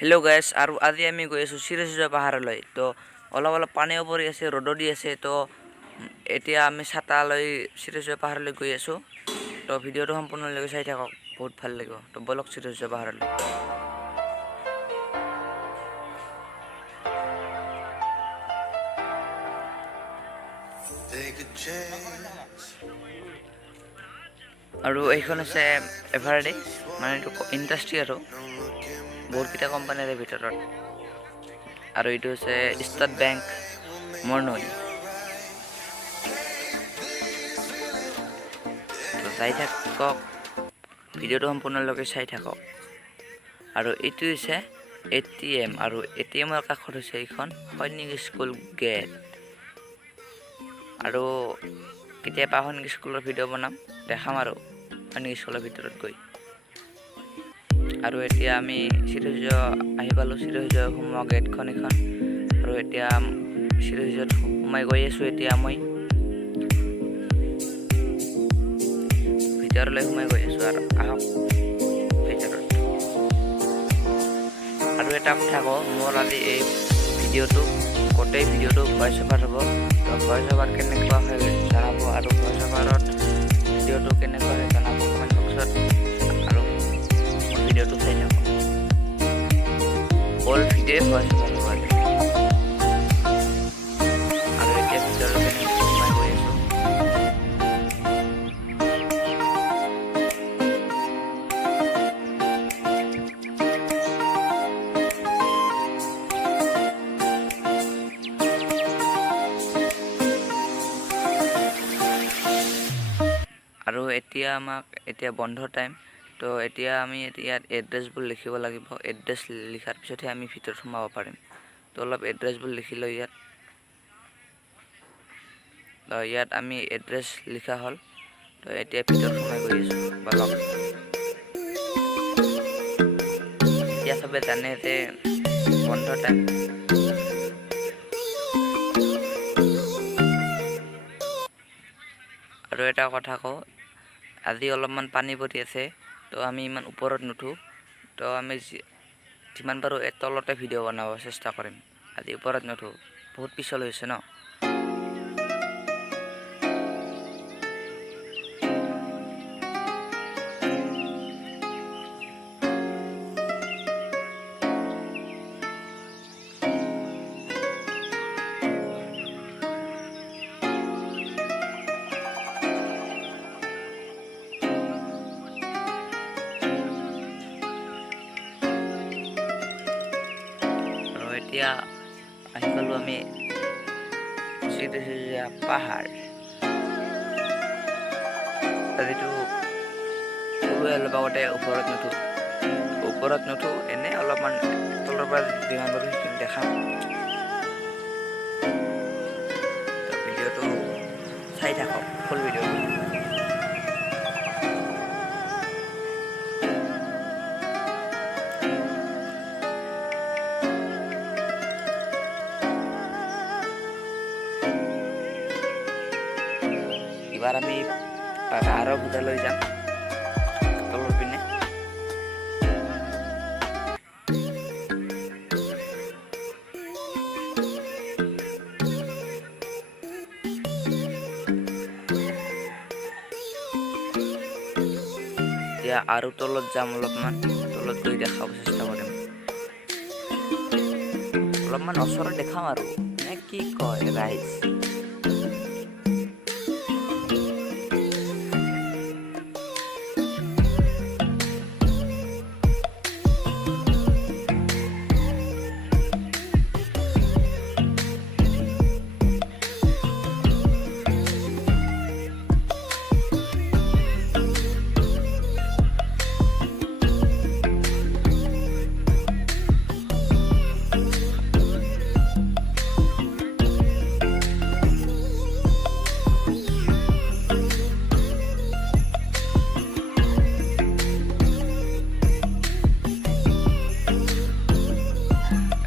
Hello' গাইছ, আৰু আজি আমি গৈ আছোঁ চিৰিজা পাহাৰলৈ। তো অলপ অলপ পানীও পৰি আছে, ৰ'দো দি আছে। তো এতিয়া আমি ছাতা লৈ চিৰিজা পাহাৰলৈ গৈ আছোঁ। তো ভিডিঅ'টো সম্পূৰ্ণলৈকে চাই থাকক, বহুত ভাল লাগিব। তো বলক চিৰিজা পাহাৰলৈ। আৰু এইখন হৈছে এভাৰডেক্স, মানে এইটো ইণ্ডাষ্ট্ৰি আৰু বহুতকেইটা কোম্পানীৰে ভিতৰত। আৰু এইটো হৈছে ষ্টেট বেংক মৰনৈ। তো চাই থাকক, ভিডিঅ'টো সম্পূৰ্ণলৈকে চাই থাকক। আৰু এইটো হৈছে ATM, আৰু ATMৰ কাষত হৈছে এইখন সৈনিক স্কুল গেট। আৰু কেতিয়াবা সৈনিক স্কুলৰ ভিডিঅ' বনাম, দেখাম আৰু সৈনিক স্কুলৰ ভিতৰত গৈ। আৰু এতিয়া আমি চিৰিজা আহি পালোঁ, চিৰিজা সোমোৱা গেটখন এইখন। আৰু এতিয়া চিৰিজাত সোমাই গৈ আছোঁ। এতিয়া মই ভিতৰলৈ সোমাই গৈ আছোঁ, আৰু আহক ভিতৰত। আৰু এটা কথা কওঁ, মোৰ আজি এই ভিডিঅ'টো গোটেই ভিডিঅ'টো ভইচ অভাৰ হ'ব। তো ভইচ অভাৰ কেনেকুৱা হয় জনাব, আৰু ভইচ অভাৰত ভিডিঅ'টো কেনেকুৱা হয় জনাব কমেণ্ট বক্সত। আৰু মোৰ ভিডিঅ'টো চাই থাকক, অল ভিডিঅ'ই ভইচ অভাৰ হ'ব। আৰু এতিয়া ভিতৰলৈ সোমাই গৈ আছোঁ। আৰু এতিয়া বন্ধ টাইম। তো এতিয়া আমি ইয়াত এড্ৰেছবোৰ লিখিব লাগিব। এড্ৰেছ লিখাৰ পিছতহে আমি ভিতৰত সোমাব পাৰিম। তো অলপ এড্ৰেছবোৰ লিখি লওঁ ইয়াত। তো ইয়াত আমি এড্ৰেছ লিখা হ'ল। তো এতিয়া ভিতৰত সোমাই গৈ আছোঁ, বলক। এতিয়া চবে জানে যে বন্ধ টাইম। আৰু এটা কথা কওঁ, আজি অলপমান পানী পৰি আছে। তো আমি ইমান ওপৰত নুঠোঁ। তো আমি যিমান পাৰোঁ তলতে ভিডিঅ' বনাব চেষ্টা কৰিম। আজি ওপৰত নুঠোঁ, বহুত পিছল হৈছে ন। এতিয়া আহি পালোঁ আমি চিৰিজা পাহাৰ। যিটো সৰুৱে অলপ আগতে ওপৰত নুঠোঁ, এনেই অলপমান তলৰ পৰা যিমান পাৰোঁ সেইখিনি দেখাম। তো ভিডিঅ'টো চাই থাকক, ফুল ভিডিঅ'টো। এবাৰ আমি পাহাৰৰ বুটালৈ যাম, তলৰ পিনে। এতিয়া আৰু তলত যাম, অলপমান তলত গৈ দেখাব চেষ্টা কৰিম। অলপমান ওচৰত দেখাম আৰু, নে কি কয় ৰাইজ?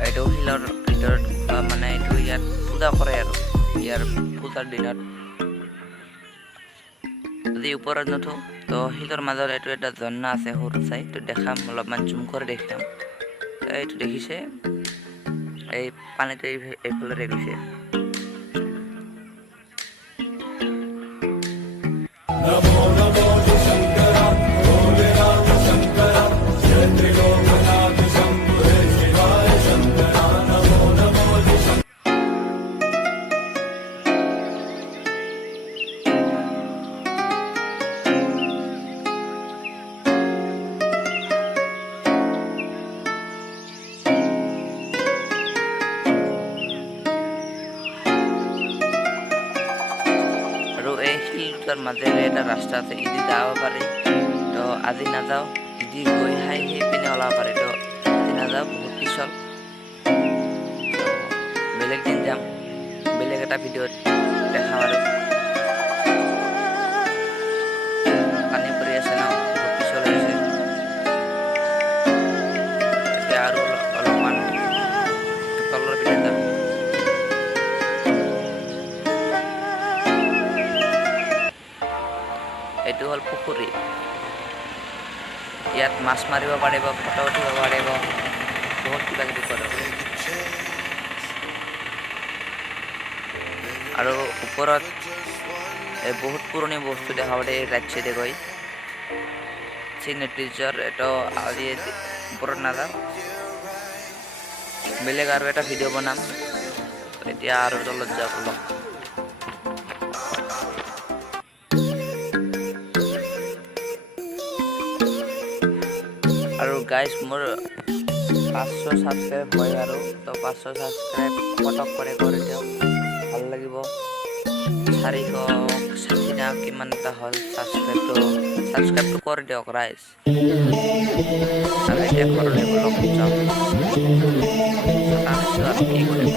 এইটো শিলৰ ভিতৰত মানে এইটো ইয়াত পূজা কৰে, আৰু ইয়াৰ পূজাৰ দিনত যদি ওপৰত নুঠোঁ। তো শিলৰ মাজত এইটো এটা ঝৰ্ণা আছে সৰু চাই, তো দেখাম, অলপমান জুম কৰি দেখাম। এইটো দেখিছে এই পানীটো এইফালে গৈছে আৰু এই শিলটোৰ মাজেৰে এটা ৰাস্তা আছে ইদি যাব পাৰি তো আজি নাযাওঁ ইদি গৈ সেই পিনে ওলাব পাৰি তো আজি নাযাওঁ বহুত পিছল বেলেগ দিন যাম বেলেগ এটা ভিডিঅ'ত দেখাম আৰু পানী পৰি আছে ন বহুত পিছল হৈ আছে এতিয়া আৰু অলপমান তলৰ পিনে যাম এইটো হ'ল পুখুৰী ইয়াত মাছ মাৰিব পাৰিব ফটো উঠিব পাৰিব বহুত কিবা কিবি কৰিব আৰু ওপৰত বহুত পুৰণি বস্তু দেখা পায় ৰাইট চাইডে গৈ চিনেট্ৰিজৰ এইটো আজি ওপৰত নাযাওঁ বেলেগ আৰু এটা ভিডিঅ' বনাম এতিয়া আৰু তলত যাওঁ অলপ আৰু গাইজ মোৰ 500 ছাবস্ক্ৰাইব হয় আৰু তো 500 ছাবস্ক্ৰাইব পটক কৰি দিয়ক ভাল লাগিব 460 না কিমান এটা হ'ল ছাবস্ক্ৰাইবটো কৰি দিয়ক ৰাইজ আৰু এতিয়া ঘৰলৈ লগ যাওঁ কি কৰিম